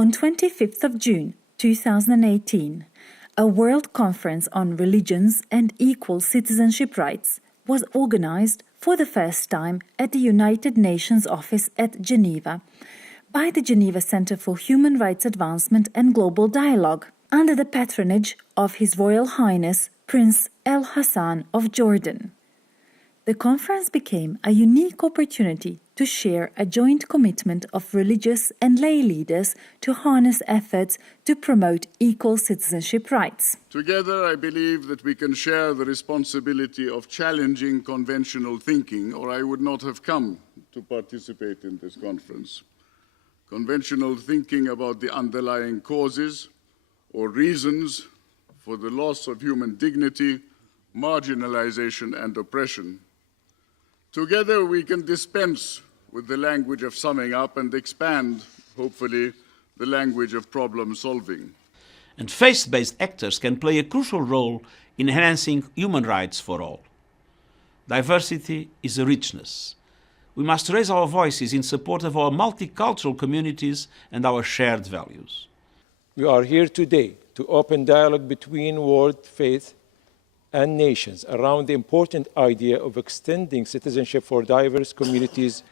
On 25th of June 2018, a World Conference on Religions and Equal Citizenship Rights was organized for the first time at the United Nations office at Geneva by the Geneva Centre for Human Rights Advancement and Global Dialogue, under the patronage of His Royal Highness Prince Hassan of Jordan. The conference became a unique opportunity to share a joint commitment of religious and lay leaders to harness efforts to promote equal citizenship rights. Together, I believe that we can share the responsibility of challenging conventional thinking, or I would not have come to participate in this conference. Conventional thinking about the underlying causes or reasons for the loss of human dignity, marginalization, and oppression. Together, we can dispense with the language of summing up and expand, hopefully, the language of problem solving. And faith-based actors can play a crucial role in enhancing human rights for all. Diversity is a richness. We must raise our voices in support of our multicultural communities and our shared values. We are here today to open dialogue between world faith and nations around the important idea of extending citizenship for diverse communities.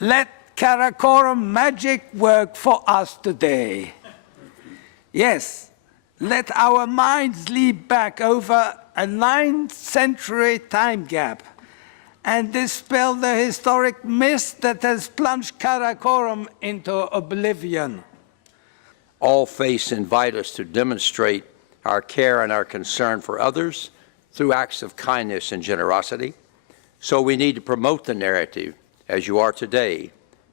Let Karakoram magic work for us today. Yes, let our minds leap back over a 9th century time gap and dispel the historic mist that has plunged Karakoram into oblivion. All faiths invite us to demonstrate our care and our concern for others through acts of kindness and generosity. So we need to promote the narrative, as you are today,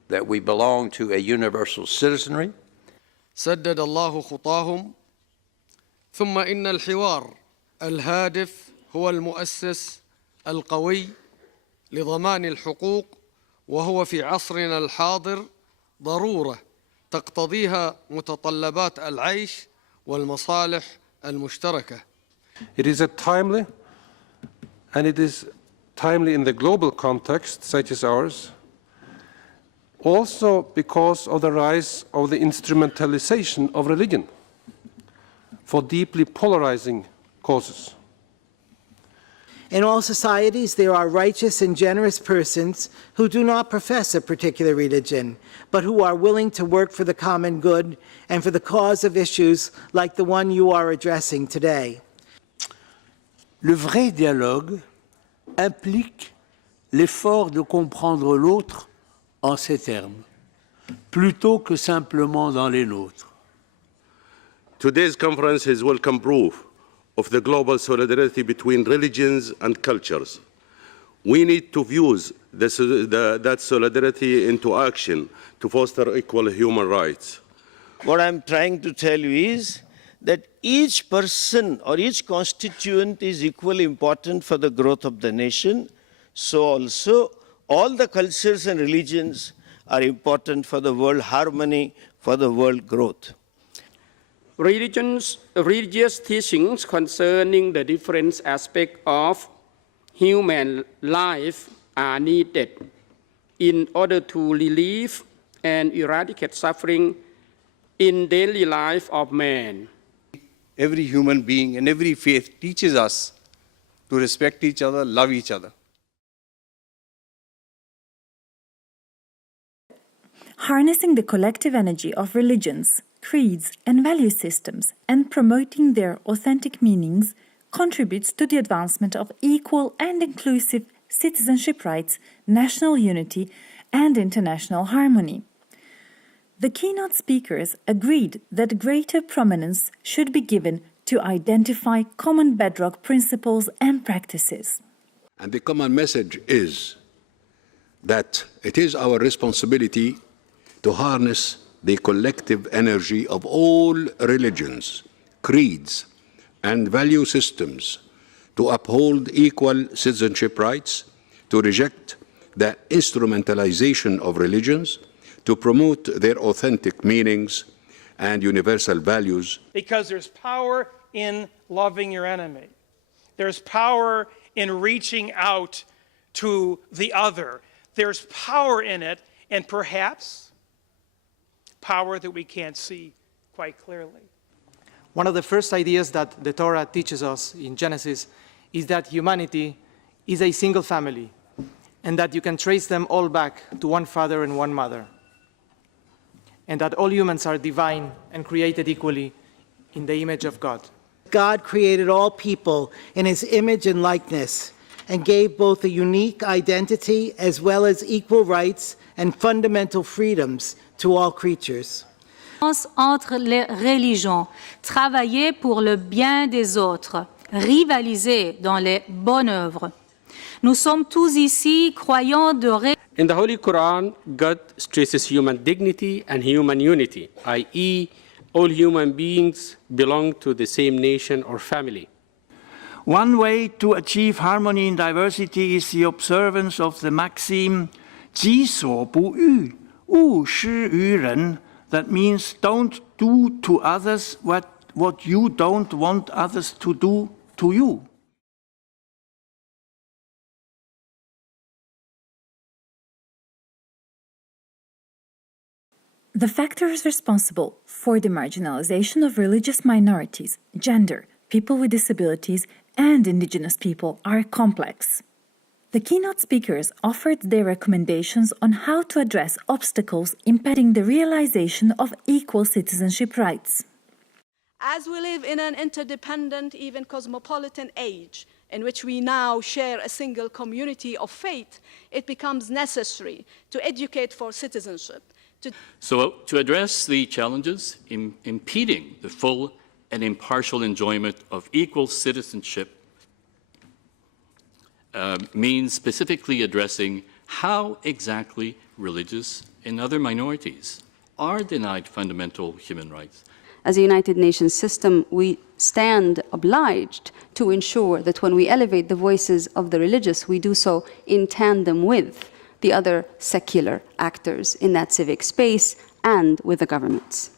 that we belong to a universal citizenry. سدد الله خطاهم ثم إن الحوار الهادف هو المؤسس القوي لضمان الحقوق، وهو في عصرنا الحاضر ضرورة تقتضيها متطلبات العيش والمصالح المشتركة. It is timely in the global context such as ours, also because of the rise of the instrumentalization of religion for deeply polarizing causes. In all societies, there are righteous and generous persons who do not profess a particular religion, but who are willing to work for the common good and for the cause of issues like the one you are addressing today. Le vrai dialogue implique l'effort de comprendre l'autre en ces termes, plutôt que simplement dans les nôtres. Today's conference is welcome proof of the global solidarity between religions and cultures. We need to fuse that solidarity into action to foster equal human rights. What I'm trying to tell you is that each person or each constituent is equally important for the growth of the nation. So also all the cultures and religions are important for the world harmony, for the world growth. Religious teachings concerning the different aspects of human life are needed in order to relieve and eradicate suffering in daily life of man. Every human being and every faith teaches us to respect each other, love each other. Harnessing the collective energy of religions, creeds, and value systems, and promoting their authentic meanings contributes to the advancement of equal and inclusive citizenship rights, national unity, and international harmony. The keynote speakers agreed that greater prominence should be given to identify common bedrock principles and practices. And the common message is that it is our responsibility to harness the collective energy of all religions, creeds, and value systems to uphold equal citizenship rights, to reject the instrumentalization of religions, to promote their authentic meanings and universal values. Because there's power in loving your enemy. There's power in reaching out to the other. There's power in it, and perhaps power that we can't see quite clearly. One of the first ideas that the Torah teaches us in Genesis is that humanity is a single family, and that you can trace them all back to one father and one mother, and that all humans are divine and created equally in the image of God. God created all people in his image and likeness, and gave both a unique identity as well as equal rights and fundamental freedoms to all creatures. Entre les religions, travailler pour le bien des autres, rivaliser dans les bonnes œuvres. Nous sommes tous ici croyants de... In the Holy Quran, God stresses human dignity and human unity, i.e., all human beings belong to the same nation or family. One way to achieve harmony in diversity is the observance of the maxim, 己所不欲，勿施于人. That means don't do to others what you don't want others to do to you. The factors responsible for the marginalization of religious minorities, gender, people with disabilities, and indigenous people are complex. The keynote speakers offered their recommendations on how to address obstacles impeding the realization of equal citizenship rights. As we live in an interdependent, even cosmopolitan age, in which we now share a single community of faith, it becomes necessary to educate for citizenship. So to address the challenges impeding the full and impartial enjoyment of equal citizenship means specifically addressing how exactly religious and other minorities are denied fundamental human rights. As a United Nations system, we stand obliged to ensure that when we elevate the voices of the religious, we do so in tandem with the other secular actors in that civic space and with the governments.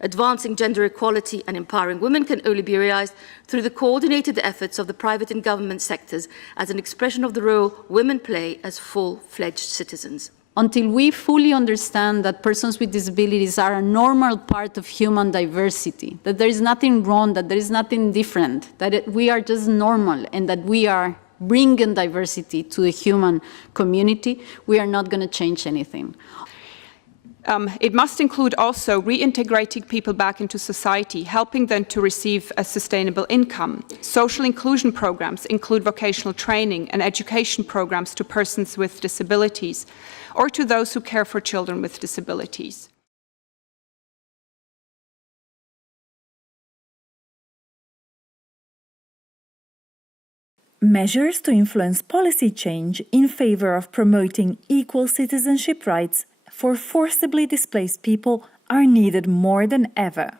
Advancing gender equality and empowering women can only be realized through the coordinated efforts of the private and government sectors as an expression of the role women play as full-fledged citizens. Until we fully understand that persons with disabilities are a normal part of human diversity, that there is nothing wrong, that there is nothing different, that we are just normal, and that we are bringing diversity to the human community, we are not going to change anything. It must include also reintegrating people back into society, helping them to receive a sustainable income. Social inclusion programs include vocational training and education programs to persons with disabilities or to those who care for children with disabilities. Measures to influence policy change in favor of promoting equal citizenship rights for forcibly displaced people are needed more than ever.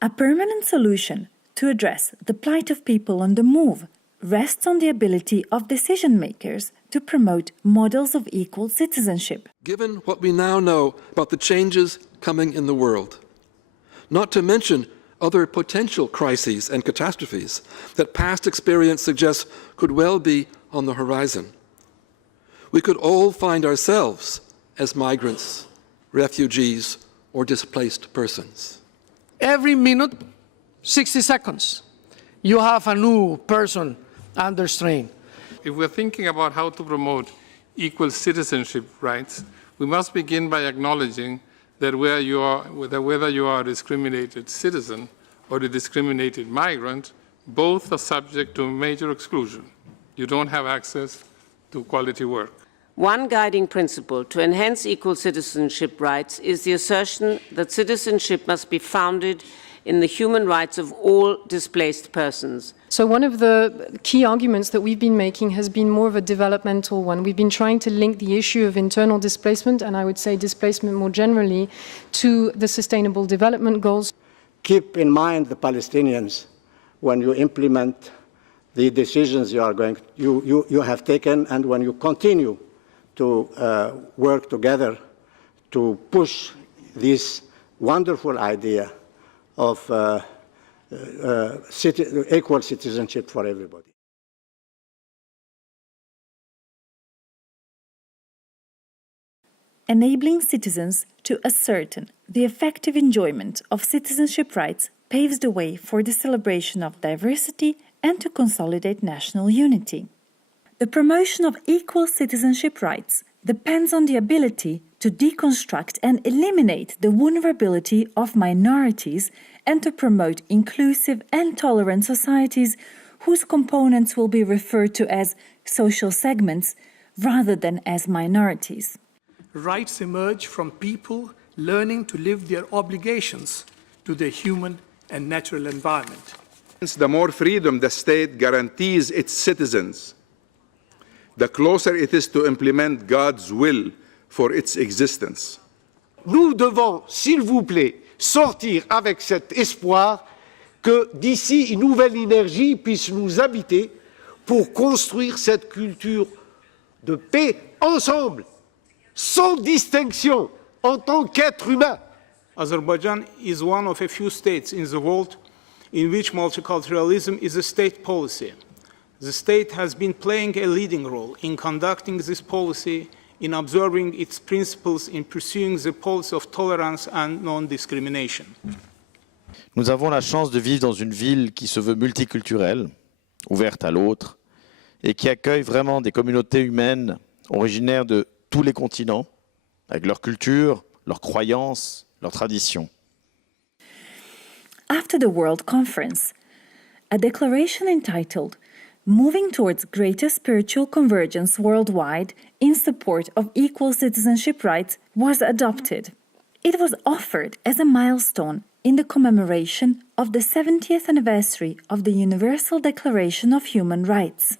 A permanent solution to address the plight of people on the move rests on the ability of decision makers to promote models of equal citizenship. Given what we now know about the changes coming in the world, not to mention other potential crises and catastrophes that past experience suggests could well be on the horizon, we could all find ourselves as migrants, refugees, or displaced persons. Every minute, 60 seconds, you have a new person under strain. If we're thinking about how to promote equal citizenship rights, we must begin by acknowledging that whether you are a discriminated citizen or a discriminated migrant, both are subject to major exclusion. You don't have access to quality work. One guiding principle to enhance equal citizenship rights is the assertion that citizenship must be founded in the human rights of all displaced persons. So one of the key arguments that we've been making has been more of a developmental one. We've been trying to link the issue of internal displacement, and I would say displacement more generally, to the Sustainable Development Goals. Keep in mind the Palestinians when you implement the decisions you have taken, and when you continue to work together to push this wonderful idea of equal citizenship for everybody. enabling citizens to ascertain the effective enjoyment of citizenship rights paves the way for the celebration of diversity and to consolidate national unity. The promotion of equal citizenship rights depends on the ability to deconstruct and eliminate the vulnerability of minorities and to promote inclusive and tolerant societies whose components will be referred to as social segments rather than as minorities. Rights emerge from people learning to live their obligations to the human and natural environment. The more freedom the state guarantees its citizens, the closer it is to implement God's will for its existence. Nous devons, s'il vous plaît, sortir avec cet espoir que d'ici une nouvelle énergie puisse nous habiter pour construire cette culture de paix ensemble, sans distinction, en tant qu'être humain. Azerbaijan is one of a few states in the world in which multiculturalism is a state policy. The state has been playing a leading role in conducting this policy, in observing its principles, in pursuing the policy of tolerance and non-discrimination. Nous avons la chance de vivre dans une ville qui se veut multiculturelle, ouverte à l'autre, et qui accueille vraiment des communautés humaines originaires de tous les continents, avec leur culture, leurs croyances, leurs traditions. After the World Conference, a declaration entitled Moving Towards Greater Spiritual Convergence Worldwide in Support of Equal Citizenship Rights was adopted. It was offered as a milestone in the commemoration of the 70th anniversary of the Universal Declaration of Human Rights.